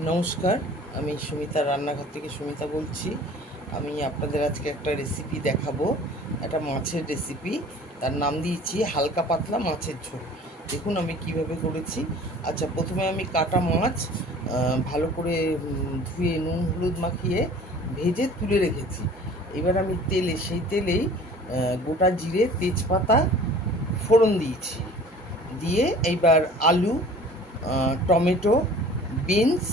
নমস্কার, আমি সুমিতা রান্নাঘর থেকে সুমিতা বলছি। আমি আপনাদের আজকে একটা রেসিপি দেখাবো, একটা মাছের রেসিপি। তার নাম দিয়েছি হালকা পাতলা মাছের ঝোল। দেখুন আমি কিভাবে করেছি। আচ্ছা, প্রথমে আমি কাটা মাছ ভালো করে ধুয়ে নুন হলুদ মাখিয়ে ভেজে তুলে রেখেছি। এবার আমি সেই তেলেই গোটা জিরে তেজপাতা ফোড়ন দিয়েছি। দিয়ে এইবার আলু, টমেটো, বিনস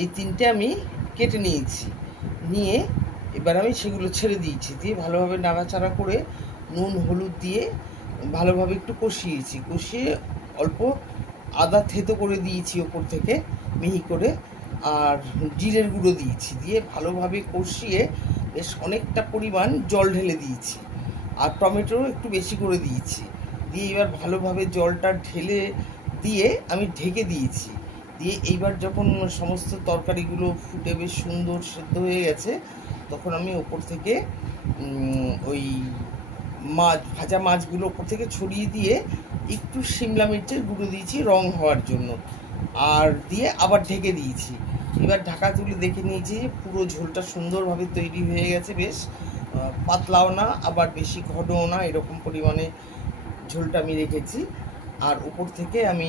এই তিনটে আমি কেটে নিয়েছি। নিয়ে এবার আমি সেগুলো ছেড়ে দিয়েছি। দিয়ে ভালোভাবে নাড়াচাড়া করে নুন হলুদ দিয়ে ভালোভাবে একটু কষিয়েছি। কষিয়ে অল্প আদা থেতো করে দিয়েছি ওপর থেকে মিহি করে, আর জিরের গুঁড়ো দিয়েছি। দিয়ে ভালোভাবে কষিয়ে বেশ অনেকটা পরিমাণ জল ঢেলে দিয়েছি, আর টমেটো একটু বেশি করে দিয়েছি। দিয়ে এবার ভালোভাবে জলটা ঢেলে দিয়ে আমি ঢেকে দিয়েছি। দিয়ে এইবার যখন সমস্ত তরকারিগুলো ফুটে বেশ সুন্দর সেদ্ধ হয়ে গেছে, তখন আমি ওপর থেকে ওই ভাজা মাছগুলো ওপর থেকে ছড়িয়ে দিয়ে একটু শিমলা মির্চের গুঁড়ো দিয়েছি রং হওয়ার জন্য, আর দিয়ে আবার ঢেকে দিয়েছি। এবার ঢাকা তুলে দেখে নিয়েছি যে পুরো ঝোলটা সুন্দরভাবে তৈরি হয়ে গেছে। বেশ পাতলাও না আবার বেশি ঘনও না, এরকম পরিমাণে ঝোলটা আমি রেখেছি। আর উপর থেকে আমি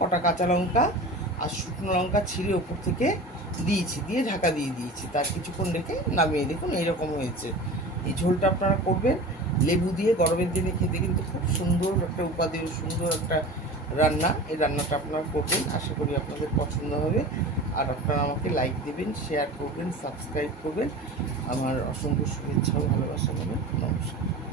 কটা কাঁচা লঙ্কা আর শুকনো লঙ্কা ছিঁড়ে উপর থেকে দিয়েছি। দিয়ে ঢাকা দিয়ে দিয়েছি। তার কিছুক্ষণ রেখে নামিয়ে দেখুন এইরকম হয়েছে। এই ঝোলটা আপনারা করবেন লেবু দিয়ে, গরমের দিনে খেতে কিন্তু খুব সুন্দর একটা উপাদেয়, সুন্দর একটা রান্না। এই রান্নাটা আপনারা করবেন, আশা করি আপনাদের পছন্দ হবে। আর আপনারা আমাকে লাইক দেবেন, শেয়ার করবেন, সাবস্ক্রাইব করবেন। আমার অসংখ্য শুভেচ্ছা ও ভালোবাসা নেবেন। নমস্কার।